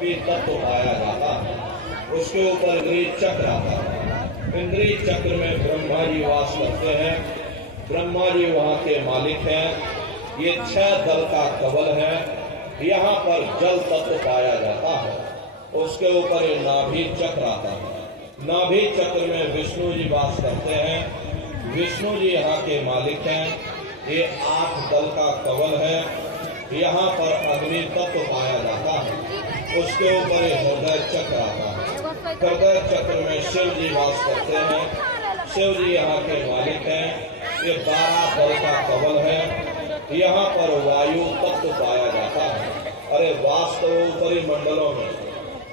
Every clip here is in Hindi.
भी तत्व पाया जाता है। उसके ऊपर इंद्रिय चक्र आता है। इंद्रिय चक्र में ब्रह्मा जी वास करते हैं। ब्रह्मा जी वहाँ के मालिक हैं। ये 6 दल का कवल है। यहाँ पर जल तत्व पाया जाता है। उसके ऊपर ये नाभि चक्र आता है। नाभि चक्र में विष्णु जी वास करते हैं। विष्णु जी यहाँ के मालिक हैं। ये 8 दल का कवल है। यहाँ पर अग्नि तत्व पाया जाता है। उसके ऊपर हृदय चक्र आता है। हृदय चक्र में शिव जी वास करते हैं। शिव जी यहाँ के मालिक हैं। ये 12 दल का कवल है। यहाँ पर वायु तत्व पाया जाता है। अरे वास्तव ऊपरी मंडलों में,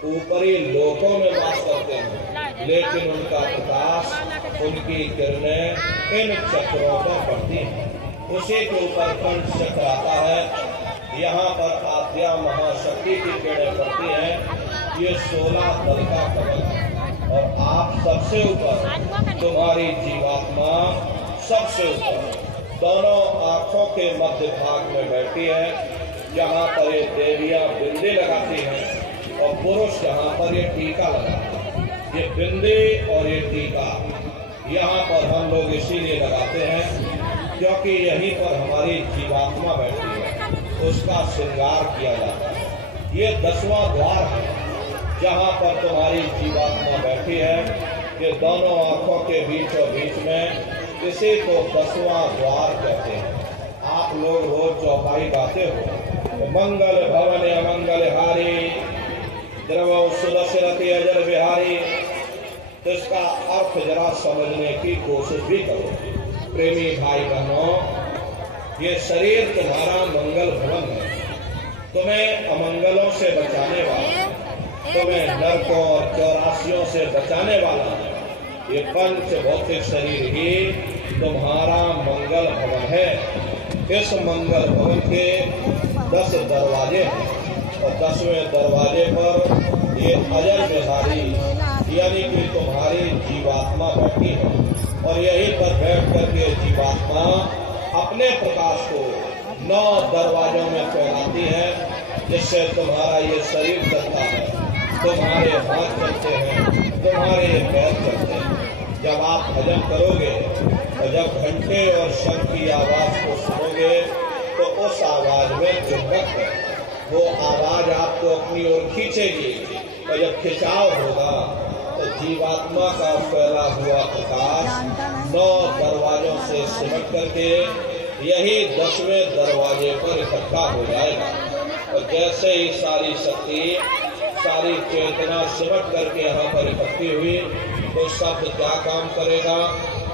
ऊपरी लोकों में वास करते हैं, लेकिन उनका प्रकाश, उनकी किरणें इन चक्रों पर पड़ती हैं। उसी के ऊपर कंठ चक्र आता है। यहाँ पर आद्या महाशक्ति की किरणें पड़ती हैं। ये 16 दल का कवल है। और आप सबसे ऊपर, तुम्हारी जीवात्मा सबसे ऊपर दोनों आंखों के मध्य भाग में बैठी है। यहाँ पर ये देवियां बिंदी लगाती हैं और पुरुष यहाँ पर ये टीका लगाते हैं। ये बिंदी और ये टीका यहाँ पर हम लोग इसीलिए लगाते हैं क्योंकि यहीं पर हमारी जीवात्मा बैठी है। उसका श्रृंगार किया जाता है। ये 10वां द्वार है जहाँ पर तुम्हारी जीवात्मा बैठी है। ये दोनों आंखों के बीचों बीच में, इसी को 10वां द्वार कहते हैं। आप लोग रोज चौपाई गाते हो, मंगल भवन अमंगल हारी, द्रव सुदशरथी अजर बिहारी। तो इसका अर्थ जरा समझने की कोशिश भी करो। प्रेमी भाई बहनों, ये शरीर तुम्हारा मंगल भवन है। तुम्हें अमंगलों से बचाने वाला, तुम्हें नरकों और चौरासियों से बचाने वाला है। ये पंच भौतिक शरीर ही तुम्हारा मंगल भवन है। इस मंगल भवन के 10 दरवाजे हैं और 10वें दरवाजे पर ये अजर बिहारी यानी कि तुम्हारी जीवात्मा बैठी है। और यहीं पर बैठ करके जीवात्मा अपने प्रकाश को 9 दरवाजों में फैलाती है, जिससे तुम्हारा ये शरीर चलता है, तुम्हारे हाथ चलते हैं, तुम्हारे पैर चलते हैं। जब आप भजन करोगे और जब घंटे और शंख की आवाज को सुनोगे तो उस आवाज में चुंबक है। वो आवाज आपको अपनी ओर खींचेगी और जब खिंचाव होगा तो जीवात्मा का फैला हुआ प्रकाश 9 दरवाजों से सिमट करके यही 10वें दरवाजे पर इकट्ठा हो जाएगा। और जैसे ही सारी शक्ति, सारी चेतना सिमट करके यहाँ पर इकट्ठी हुई तो शब्द क्या काम करेगा?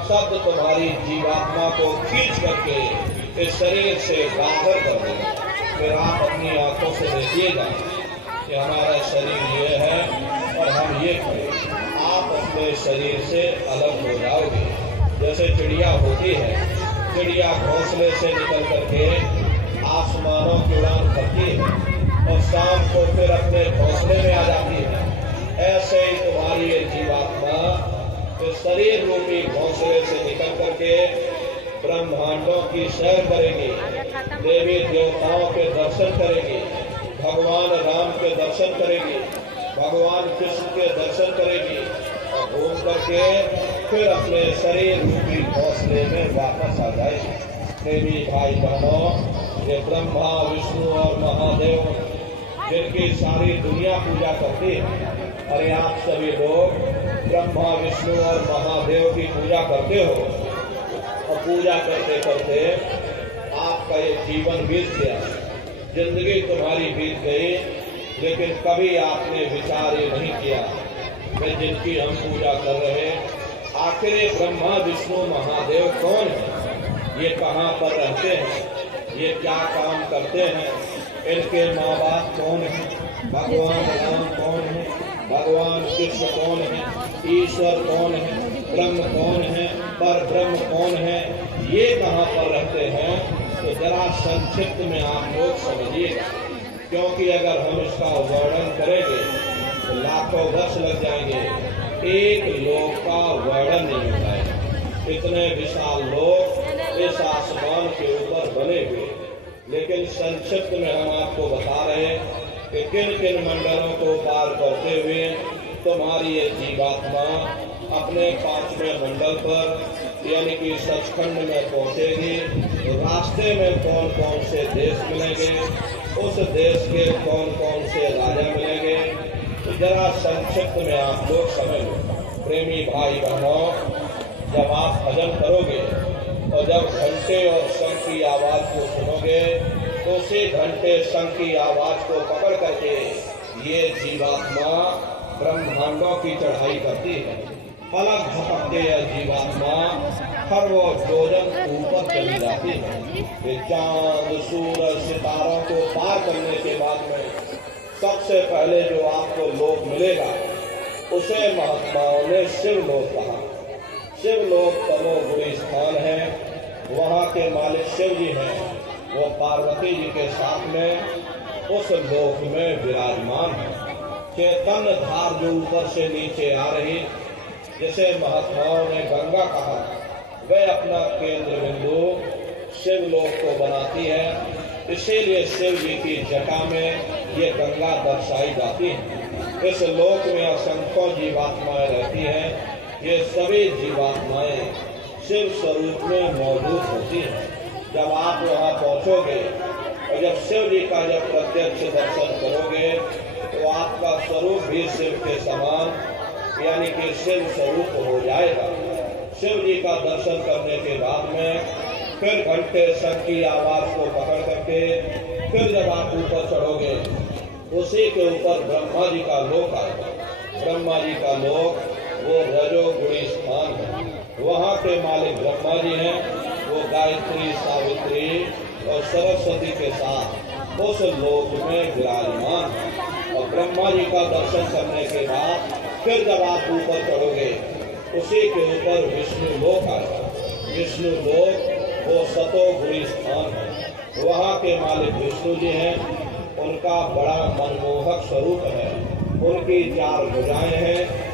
शब्द तुम्हारी जीवात्मा को खींच करके इस शरीर से बाहर कर देगा। फिर आप अपनी आंखों से देखिएगा कि हमारा शरीर ये है और हम ये करें। आप अपने शरीर से अलग हो जाओगे। जैसे चिड़िया होती है, चिड़िया घोंसले से निकल करके आसमानों की उड़ान भरती है और शाम को फिर अपने घोंसले में आ जाती है। ऐसे ही तुम्हारी ये जीवात्मा तो शरीर रूपी घोंसले से निकल करके ब्रह्मांडों की सैर करेगी, देवी देवताओं के दर्शन करेगी, भगवान राम के दर्शन करेगी, भगवान कृष्ण के दर्शन करेगी और घूम करके फिर अपने शरीर रूपी घोंसले में वापस आ जाएगी। देवी भाई बहनों, ये ब्रह्मा विष्णु और महादेव जिनकी सारी दुनिया पूजा करती है, अरे आप सभी लोग ब्रह्मा विष्णु और महादेव की पूजा करते हो और पूजा करते करते आपका ये जीवन बीत गया, जिंदगी तुम्हारी बीत गई, लेकिन कभी आपने विचार ये नहीं किया कि जिनकी हम पूजा कर रहे आखिर ये ब्रह्मा विष्णु महादेव कौन है, ये कहाँ पर रहते हैं, ये क्या काम करते हैं, इनके माँ बाप कौन है, भगवान राम कौन है, भगवान कृष्ण कौन है, ईश्वर कौन है, ब्रह्म कौन है, पर ब्रह्म कौन है, ये कहाँ पर रहते हैं। तो जरा संक्षिप्त में आप लोग समझिएगा, क्योंकि अगर हम इसका वर्णन करेंगे तो लाखों वर्ष लग जाएंगे, एक लोक का वर्णन नहीं होता है। इतने विशाल लोक इस आसमान के ऊपर बने हुए, लेकिन संक्षिप्त में हम आपको बता रहे हैं कि किन किन मंडलों को पार करते हुए तुम्हारी ये जीवात्मा अपने 5वें मंडल पर यानी कि सचखंड में पहुंचेगी। तो रास्ते में कौन कौन से देश मिलेंगे, उस देश के कौन कौन से राजा मिलेंगे, तो जरा संक्षिप्त में आप लोग समझ लो। प्रेमी भाई बहनों, जब आप भजन करोगे और जब घंटे और शंख की आवाज को सुनोगे तो उसी घंटे शंख की आवाज को पकड़ करके ये जीवात्मा ब्रह्मांडों की चढ़ाई करती है। पलक झपकते यह जीवात्मा हर वो योजन ऊपर चली जाती है। ये चांद सूरज सितारों को पार करने के बाद में सबसे पहले जो आपको लोक मिलेगा उसे महात्माओं ने शिवलोक कहा। शिवलोक तमोगुणी स्थान है, वहाँ के मालिक शिव जी हैं। वो पार्वती जी के साथ में उस लोक में विराजमान है। चैतन्य धार जो ऊपर से नीचे आ रही, जिसे महात्माओं ने गंगा कहा, वह अपना केंद्र बिंदु शिवलोक को बनाती है। इसीलिए शिव जी की जटा में ये गंगा दर्शाई जाती है। इस लोक में असंख्यों जीवात्माएं रहती हैं। ये सभी जीवात्माएं शिव स्वरूप में मौजूद होती हैं। जब आप वहाँ पहुँचोगे और जब शिव जी का जब प्रत्यक्ष दर्शन करोगे तो आपका स्वरूप भी शिव के समान यानी कि शिव स्वरूप हो जाएगा। शिव जी का दर्शन करने के बाद में फिर घंटे शंख की आवाज को पकड़ करके फिर जब आप ऊपर चढ़ोगे उसी के ऊपर ब्रह्मा जी का लोक आएगा। ब्रह्मा जी का लोक वो रजोगुणी स्थान है। वहाँ के मालिक ब्रह्मा जी हैं। वो गायत्री, सावित्री और सरस्वती के साथ उस लोक में विराजमान है। और ब्रह्मा जी का दर्शन करने के बाद फिर जब आप ऊपर चढ़ोगे उसी के ऊपर विष्णु लोक आएगा। विष्णु लोक वो सतोगुणी स्थान है। वहाँ के मालिक विष्णु जी हैं। उनका बड़ा मनमोहक स्वरूप है। उनकी 4 भुजाएं हैं।